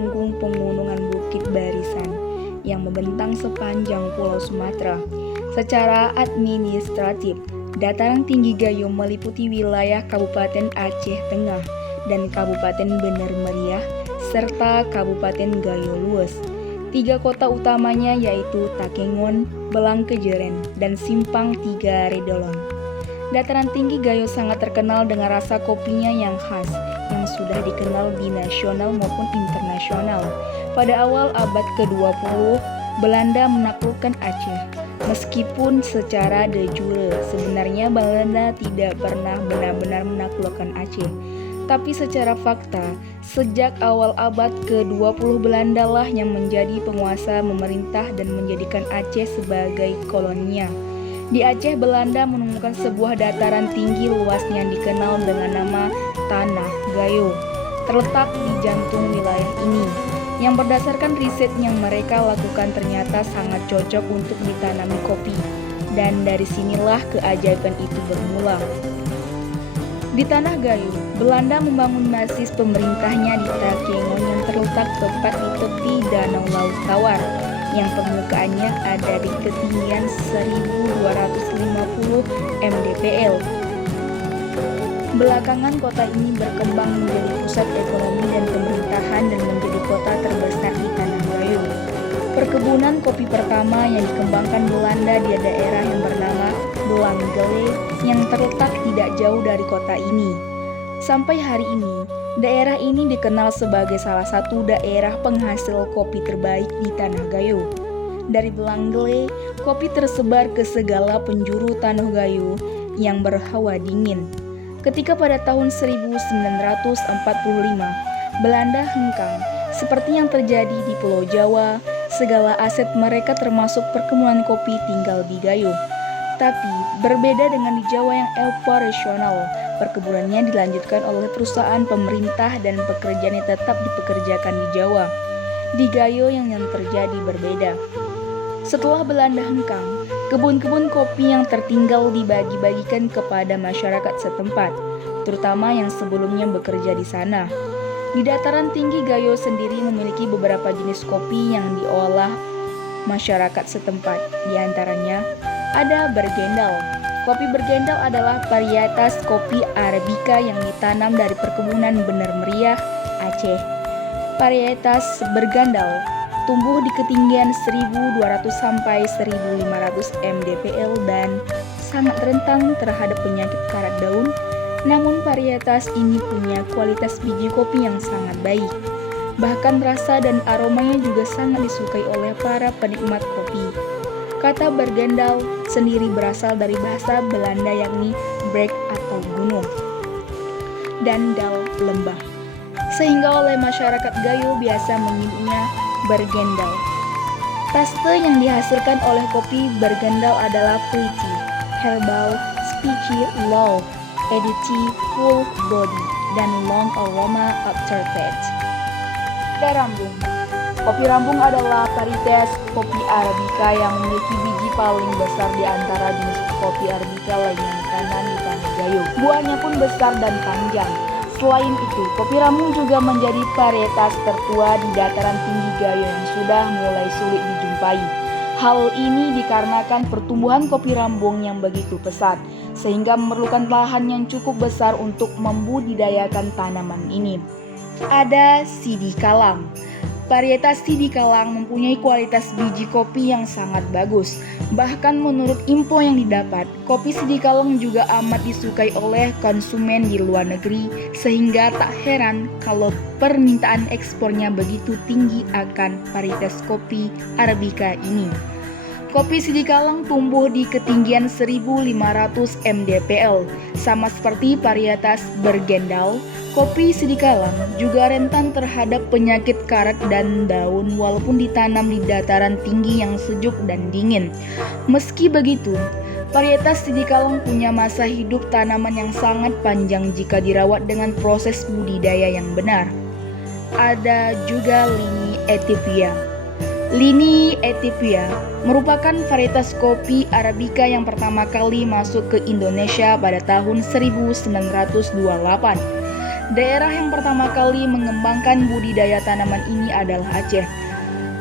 melengkung pegunungan Bukit Barisan yang membentang sepanjang Pulau Sumatera. Secara administratif, dataran tinggi Gayo meliputi wilayah Kabupaten Aceh Tengah dan Kabupaten Bener Meriah serta Kabupaten Gayo Lues. 3 kota utamanya yaitu Takengon, Belangkejeren, dan Simpang 3 Redolon. Dataran tinggi Gayo sangat terkenal dengan rasa kopinya yang khas, yang sudah dikenal di nasional maupun internasional. Pada awal abad ke-20, Belanda menaklukkan Aceh. Meskipun secara de jure, sebenarnya Belanda tidak pernah benar-benar menaklukkan Aceh. Tapi secara fakta, sejak awal abad ke-20 Belanda lah yang menjadi penguasa, memerintah, dan menjadikan Aceh sebagai koloninya. Di Aceh, Belanda menemukan sebuah dataran tinggi luas yang dikenal dengan nama Tanah Gayo, terletak di jantung wilayah ini, yang berdasarkan riset yang mereka lakukan ternyata sangat cocok untuk ditanami kopi, dan dari sinilah keajaiban itu bermula. Di Tanah Gayo, Belanda membangun basis pemerintahnya di Takengon yang terletak tepat di tepi Danau Laut Tawar, yang permukaannya ada di ketinggian 1250 mdpl. Belakangan kota ini berkembang menjadi pusat ekonomi dan pemerintahan dan menjadi kota terbesar di Tanah Gayo. Perkebunan kopi pertama yang dikembangkan Belanda di daerah yang bernama Belanggele yang terletak tidak jauh dari kota ini. Sampai hari ini, daerah ini dikenal sebagai salah satu daerah penghasil kopi terbaik di Tanah Gayo. Dari Belanggele, kopi tersebar ke segala penjuru Tanah Gayo yang berhawa dingin. Ketika pada tahun 1945, Belanda hengkang, seperti yang terjadi di Pulau Jawa, segala aset mereka termasuk perkebunan kopi tinggal di Gayo. Tapi, berbeda dengan di Jawa yang operasional, perkebunannya dilanjutkan oleh perusahaan pemerintah dan pekerjaannya tetap dipekerjakan di Jawa. Di Gayo yang terjadi berbeda. Setelah Belanda hengkang, kebun-kebun kopi yang tertinggal dibagi-bagikan kepada masyarakat setempat, terutama yang sebelumnya bekerja di sana. Di dataran tinggi Gayo sendiri memiliki beberapa jenis kopi yang diolah masyarakat setempat. Di antaranya ada Bergendal. Kopi Bergendal adalah varietas kopi Arabica yang ditanam dari perkebunan Bener Meriah, Aceh. Varietas Bergandal tumbuh di ketinggian 1200 sampai 1500 mdpl dan sangat rentan terhadap penyakit karat daun. Namun varietas ini punya kualitas biji kopi yang sangat baik. Bahkan rasa dan aromanya juga sangat disukai oleh para penikmat kopi. Kata Bergendal sendiri berasal dari bahasa Belanda yakni berg atau gunung dan dal lembah, sehingga oleh masyarakat Gayo biasa menyebutnya Bergendal. Taste yang dihasilkan oleh kopi Bergendal adalah fruity, herbal, spicy, low acidity, full body, dan long aroma aftertaste. Rambung. Kopi Rambung adalah varietas kopi Arabica yang memiliki biji paling besar di antara jenis kopi Arabica lain yang ditanam di Tanah Gayo. Buahnya pun besar dan panjang. Selain itu, kopi Rambung juga menjadi varietas tertua di dataran tinggi Gayo yang sudah mulai sulit dijumpai. Hal ini dikarenakan pertumbuhan kopi Rambung yang begitu pesat, sehingga memerlukan lahan yang cukup besar untuk membudidayakan tanaman ini. Ada Sidi Kalang. Varietas Sidi Kalang mempunyai kualitas biji kopi yang sangat bagus. Bahkan menurut info yang didapat, kopi Sidi Kalang juga amat disukai oleh konsumen di luar negeri, sehingga tak heran kalau permintaan ekspornya begitu tinggi akan varietas kopi Arabica ini. Kopi Sidi Kalang tumbuh di ketinggian 1500 mdpl. Sama seperti varietas Bergendal, kopi Sidi Kalang juga rentan terhadap penyakit karat dan daun walaupun ditanam di dataran tinggi yang sejuk dan dingin. Meski begitu, varietas Sidi Kalang punya masa hidup tanaman yang sangat panjang jika dirawat dengan proses budidaya yang benar. Ada juga Lini Ethiopia. Lini Ethiopia merupakan varietas kopi Arabica yang pertama kali masuk ke Indonesia pada tahun 1928. Daerah yang pertama kali mengembangkan budidaya tanaman ini adalah Aceh.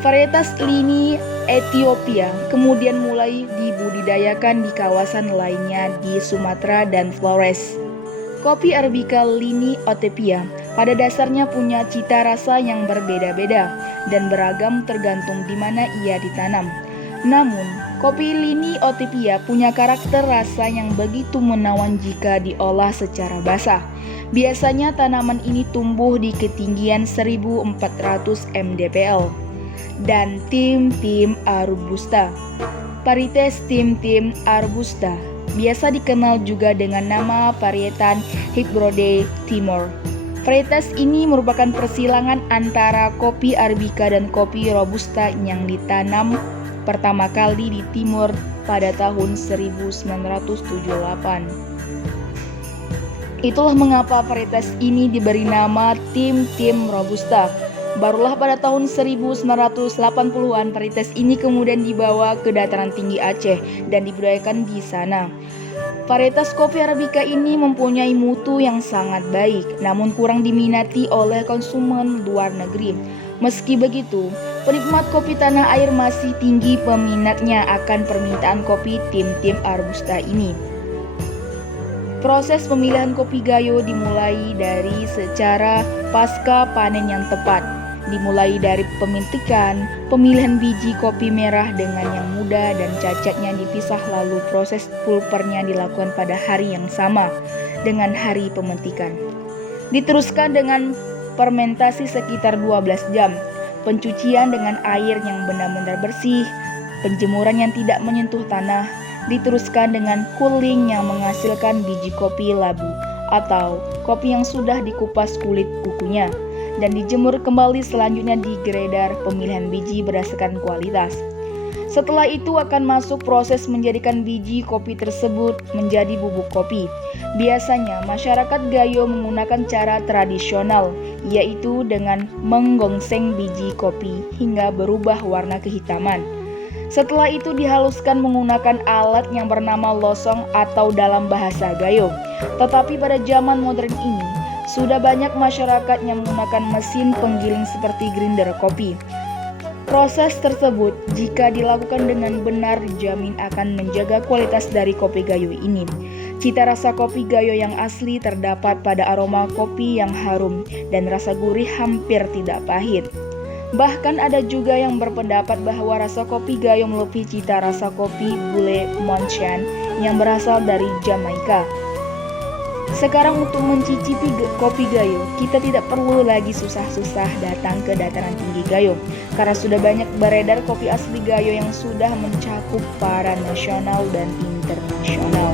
Varietas Lini Ethiopia kemudian mulai dibudidayakan di kawasan lainnya di Sumatera dan Flores. Kopi Arabica Lini Otepia pada dasarnya punya cita rasa yang berbeda-beda dan beragam tergantung di mana ia ditanam. Namun, kopi Lini Otepia punya karakter rasa yang begitu menawan jika diolah secara basah. Biasanya tanaman ini tumbuh di ketinggian 1400 mdpl. Dan Tim arbusta. Varietas Tim arbusta biasa dikenal juga dengan nama varietan Hybride Timor. Varietas ini merupakan persilangan antara kopi Arabica dan kopi Robusta yang ditanam pertama kali di Timor pada tahun 1978. Itulah mengapa varietas ini diberi nama Tim Robusta. Barulah pada tahun 1980-an varietas ini kemudian dibawa ke dataran tinggi Aceh dan dibudidayakan di sana. Varietas kopi Arabica ini mempunyai mutu yang sangat baik, namun kurang diminati oleh konsumen luar negeri. Meski begitu, penikmat kopi tanah air masih tinggi peminatnya akan permintaan kopi Tim Arbusta ini. Proses pemilihan kopi Gayo dimulai dari secara pasca panen yang tepat. Dimulai dari pemintikan, pemilihan biji kopi merah dengan yang muda dan cacatnya dipisah, lalu proses pulpernya dilakukan pada hari yang sama dengan hari pemetikan. Diteruskan dengan fermentasi sekitar 12 jam, pencucian dengan air yang benar-benar bersih, penjemuran yang tidak menyentuh tanah, diteruskan dengan cooling yang menghasilkan biji kopi labu atau kopi yang sudah dikupas kulit kukunya, dan dijemur kembali. Selanjutnya digredar pemilihan biji berdasarkan kualitas. Setelah itu akan masuk proses menjadikan biji kopi tersebut menjadi bubuk kopi. Biasanya masyarakat Gayo menggunakan cara tradisional, yaitu dengan menggongseng biji kopi hingga berubah warna kehitaman. Setelah itu dihaluskan menggunakan alat yang bernama losong atau dalam bahasa Gayo. Tetapi pada zaman modern ini, sudah banyak masyarakat yang menggunakan mesin penggiling seperti grinder kopi. Proses tersebut jika dilakukan dengan benar dijamin akan menjaga kualitas dari kopi Gayo ini. Cita rasa kopi Gayo yang asli terdapat pada aroma kopi yang harum dan rasa gurih hampir tidak pahit. Bahkan ada juga yang berpendapat bahwa rasa kopi Gayo melebihi cita rasa kopi Bule Monchan yang berasal dari Jamaika. Sekarang untuk mencicipi kopi Gayo, kita tidak perlu lagi susah-susah datang ke dataran tinggi Gayo, karena sudah banyak beredar kopi asli Gayo yang sudah mencakup para nasional dan internasional.